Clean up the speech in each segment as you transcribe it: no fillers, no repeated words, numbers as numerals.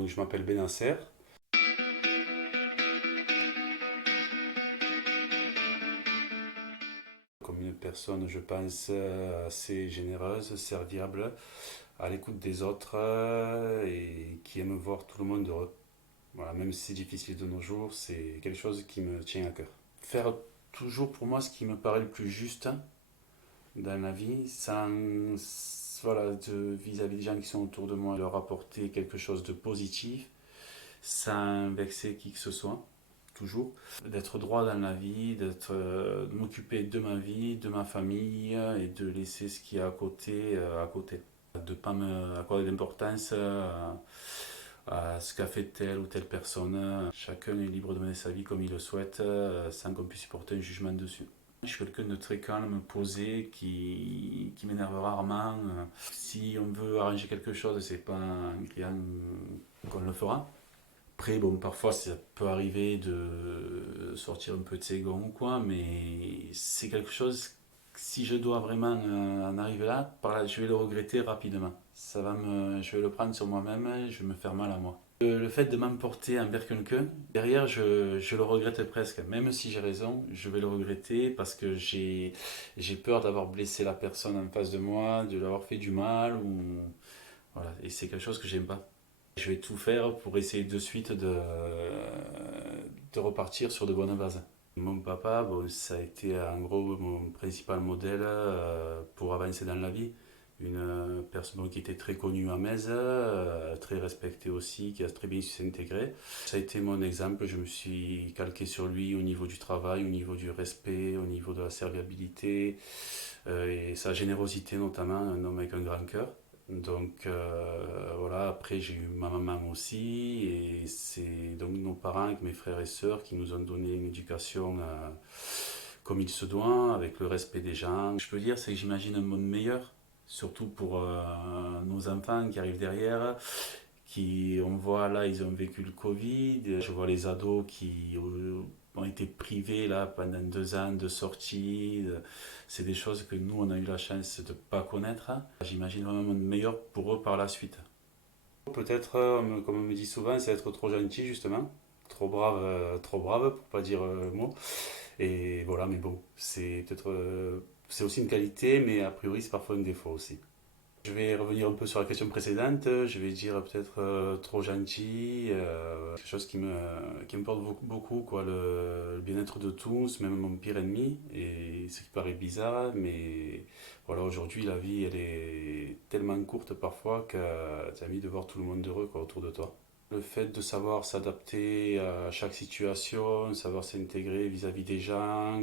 Donc, je m'appelle Benasser. Comme une personne, je pense, assez généreuse, serviable, à l'écoute des autres et qui aime voir tout le monde heureux. Voilà, même si c'est difficile de nos jours, c'est quelque chose qui me tient à cœur. Faire toujours pour moi ce qui me paraît le plus juste dans la vie, sans, voilà, vis-à-vis des gens qui sont autour de moi, leur apporter quelque chose de positif, sans vexer qui que ce soit. Toujours, d'être droit dans la vie, de m'occuper de ma vie, de ma famille et de laisser ce qu'il y a à côté. De ne pas me accorder d'importance à ce qu'a fait telle ou telle personne. Chacun est libre de mener sa vie comme il le souhaite sans qu'on puisse porter un jugement dessus. Je suis quelqu'un de très calme, posé, qui m'énerve rarement. Si on veut arranger quelque chose, c'est pas en criant qu'on le fera. Après, bon, parfois ça peut arriver de sortir un peu de ses gonds ou quoi, mais c'est quelque chose, si je dois vraiment en arriver là, je vais le regretter rapidement. Je vais le prendre sur moi-même, je vais me faire mal à moi. Le fait de m'emporter envers quelqu'un, derrière, je le regrette presque. Même si j'ai raison, je vais le regretter parce que j'ai peur d'avoir blessé la personne en face de moi, de lui avoir fait du mal, voilà. Et c'est quelque chose que j'aime pas. Je vais tout faire pour essayer de suite de repartir sur de bonnes bases. Mon papa, bon, ça a été en gros mon principal modèle pour avancer dans la vie. Une personne qui était très connue à Metz, très respectée aussi, qui a très bien su s'intégrer. Ça a été mon exemple, je me suis calqué sur lui au niveau du travail, au niveau du respect, au niveau de la serviabilité et sa générosité notamment, un homme avec un grand cœur. Donc voilà, après j'ai eu ma maman aussi, et c'est donc nos parents avec mes frères et sœurs qui nous ont donné une éducation comme il se doit, avec le respect des gens. Je peux dire, c'est que j'imagine un monde meilleur, surtout pour nos enfants qui arrivent derrière, on voit là, ils ont vécu le Covid. Je vois les ados qui ont été privés là pendant 2 ans de sortie. C'est des choses que nous, on a eu la chance de ne pas connaître. J'imagine vraiment un monde meilleur pour eux par la suite. Peut-être, comme on me dit souvent, c'est être trop gentil justement. Trop brave pour pas dire le mot. Et voilà, mais bon, c'est aussi une qualité, mais a priori c'est parfois un défaut aussi. Je vais revenir un peu sur la question précédente. Je vais dire peut-être trop gentil, quelque chose qui me porte beaucoup, beaucoup, quoi, le bien-être de tous, même mon pire ennemi. Et ce qui paraît bizarre, mais voilà, aujourd'hui la vie elle est tellement courte parfois que tu as envie de voir tout le monde heureux, quoi, autour de toi. Le fait de savoir s'adapter à chaque situation, savoir s'intégrer vis-à-vis des gens,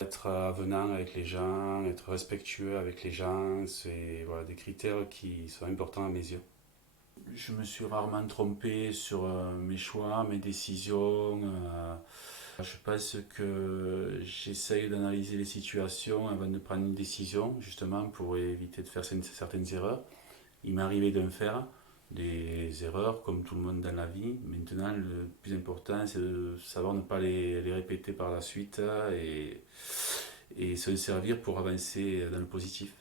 être avenant avec les gens, être respectueux avec les gens, c'est voilà, des critères qui sont importants à mes yeux. Je me suis rarement trompé sur mes choix, mes décisions. Je pense que j'essaye d'analyser les situations avant de prendre une décision, justement pour éviter de faire certaines erreurs. Il m'est arrivé de me faire des erreurs, comme tout le monde dans la vie. Maintenant, le plus important, c'est de savoir ne pas les répéter par la suite et se servir pour avancer dans le positif.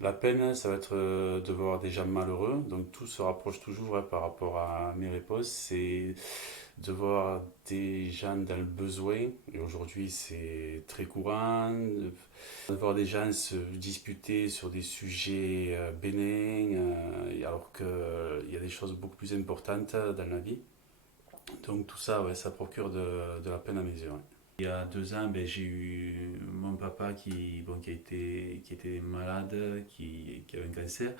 La peine, ça va être de voir des gens malheureux, donc tout se rapproche toujours par rapport à mes réponses. C'est de voir des gens dans le besoin, et aujourd'hui c'est très courant, de voir des gens se disputer sur des sujets bénins, alors qu'il y a des choses beaucoup plus importantes dans la vie. Donc tout ça, ouais, ça procure de la peine à mes yeux. Ouais. Il y a 2 ans, ben, j'ai eu mon papa qui était malade, qui avait un cancer,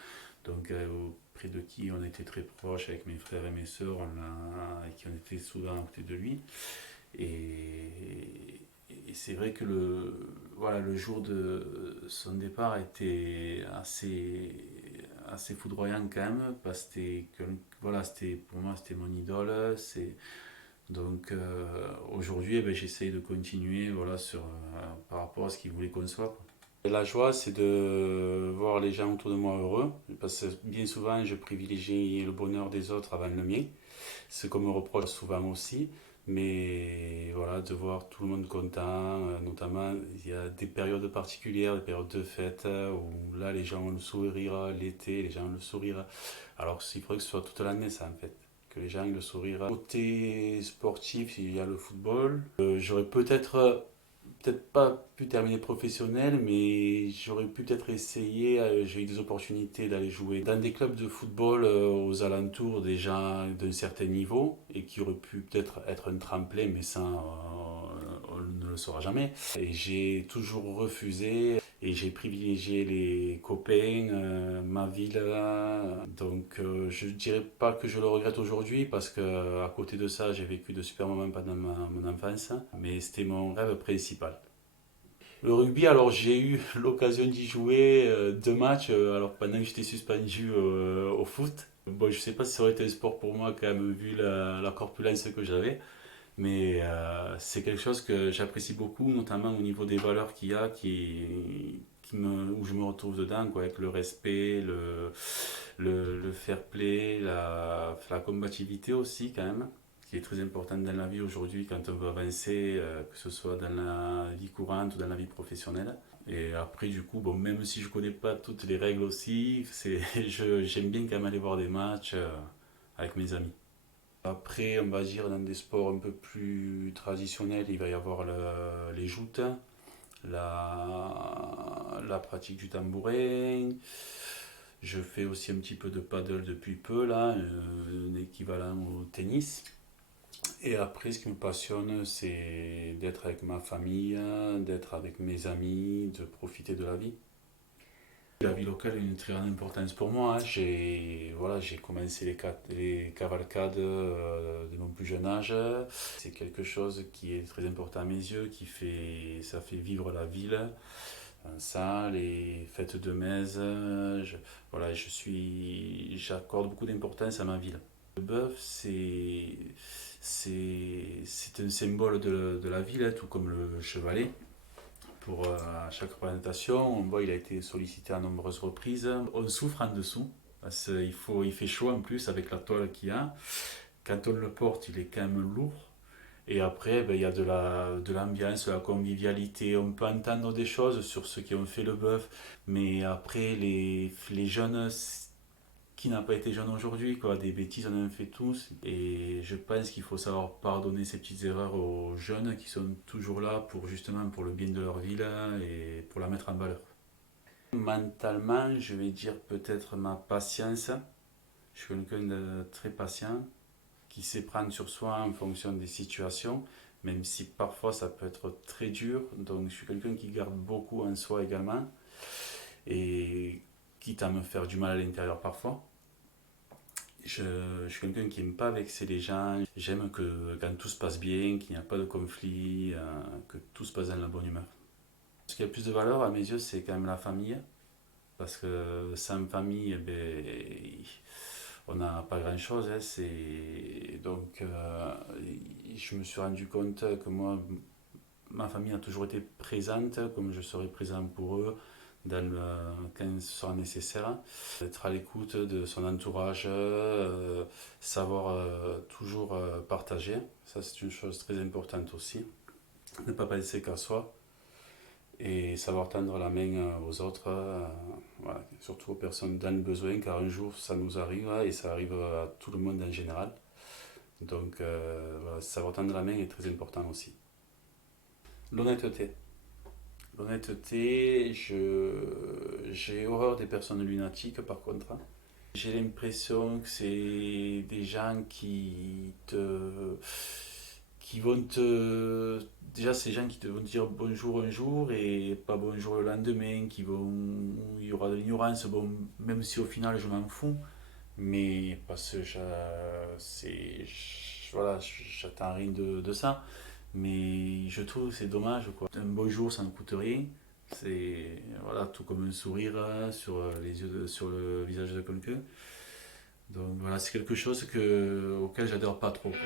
donc auprès de qui on était très proches avec mes frères et mes sœurs, qui on était souvent à côté de lui. Et c'est vrai que voilà, le jour de son départ était assez foudroyant quand même, parce voilà, pour moi c'était mon idole. Donc aujourd'hui, eh ben, j'essaye de continuer voilà, par rapport à ce qu'il voulait qu'on soit, quoi. Et la joie, c'est de voir les gens autour de moi heureux, parce que bien souvent, je privilégie le bonheur des autres avant le mien, ce qu'on me reproche souvent aussi. Mais voilà, de voir tout le monde content, notamment il y a des périodes particulières, des périodes de fête, où là les gens ont le sourire, l'été, les gens ont le sourire. Alors il faudrait que ce soit toute l'année ça en fait. que les gens aient le sourire. Côté sportif, il y a le football. J'aurais peut-être pas pu terminer professionnel, mais j'aurais pu peut-être essayer. J'ai eu des opportunités d'aller jouer dans des clubs de football aux alentours des gens d'un certain niveau et qui auraient pu peut-être être un tremplin, mais ça, on ne le saura jamais. Et j'ai toujours refusé et j'ai privilégié les copains, ma ville. Donc je dirais pas que je le regrette aujourd'hui parce que à côté de ça, j'ai vécu de super moments pendant mon enfance, mais c'était mon rêve principal. Le rugby, alors j'ai eu l'occasion d'y jouer 2 matchs alors pendant que j'étais suspendu au foot. Bon, je sais pas si ça aurait été un sport pour moi quand même vu la corpulence que j'avais, mais c'est quelque chose que j'apprécie beaucoup, notamment au niveau des valeurs qu'il y a, où je me retrouve dedans, quoi, avec le respect, le fair play, la combativité aussi quand même, qui est très importante dans la vie aujourd'hui quand on veut avancer, que ce soit dans la vie courante ou dans la vie professionnelle. Et après, du coup, bon, même si je connais pas toutes les règles aussi, j'aime bien quand même aller voir des matchs avec mes amis. Après, on va dire dans des sports un peu plus traditionnels, il va y avoir les joutes, la pratique du tambourin. Je fais aussi un petit peu de paddle depuis peu, là, un équivalent au tennis. Et après, ce qui me passionne, c'est d'être avec ma famille, d'être avec mes amis, de profiter de la vie. La vie locale a une très grande importance pour moi, hein. J'ai commencé les cavalcades de mon plus jeune âge. C'est quelque chose qui est très important à mes yeux, ça fait vivre la ville. Ça, les fêtes de Metz, j'accorde beaucoup d'importance à ma ville. Le bœuf, c'est un symbole de la ville, hein, tout comme le chevalet. Pour à chaque représentation, on voit il a été sollicité à nombreuses reprises. On souffre en dessous, parce qu'il fait chaud en plus avec la toile qu'il y a. Quand on le porte, il est quand même lourd. Et après, ben, il y a de l'ambiance, de la convivialité. On peut entendre des choses sur ceux qui ont fait le bœuf, mais après, les jeunes qui n'a pas été jeune aujourd'hui, quoi. Des bêtises, on en fait tous. Et je pense qu'il faut savoir pardonner ces petites erreurs aux jeunes qui sont toujours là pour justement pour le bien de leur ville et pour la mettre en valeur. Mentalement, je vais dire peut-être ma patience. Je suis quelqu'un de très patient, qui sait prendre sur soi en fonction des situations, même si parfois ça peut être très dur. Donc je suis quelqu'un qui garde beaucoup en soi également, et quitte à me faire du mal à l'intérieur parfois. Je suis quelqu'un qui n'aime pas vexer les gens. J'aime que quand tout se passe bien, qu'il n'y a pas de conflit, que tout se passe dans la bonne humeur. Ce qui a le plus de valeur à mes yeux, c'est quand même la famille. Parce que sans famille, eh ben, on n'a pas grand-chose, hein. Donc, je me suis rendu compte que moi, ma famille a toujours été présente, comme je serai présent pour eux quand ce sera nécessaire. Être à l'écoute de son entourage, savoir toujours partager, ça c'est une chose très importante aussi. Ne pas penser qu'à soi et savoir tendre la main aux autres, voilà, surtout aux personnes dans le besoin, car un jour ça nous arrive et ça arrive à tout le monde en général. Donc, voilà, savoir tendre la main est très important aussi. L'honnêteté. L'honnêteté, j'ai horreur des personnes lunatiques par contre. J'ai l'impression que c'est des gens qui vont te... Déjà, c'est des gens qui te vont te dire bonjour un jour et pas bonjour le lendemain, il y aura de l'ignorance, bon, même si au final je m'en fous, mais parce que voilà, j'attends rien de ça. Mais je trouve que c'est dommage, quoi. Un bonjour, ça ne coûte rien. C'est voilà, tout comme un sourire sur sur le visage de quelqu'un. Donc voilà, c'est quelque chose auquel j'adore pas trop, quoi.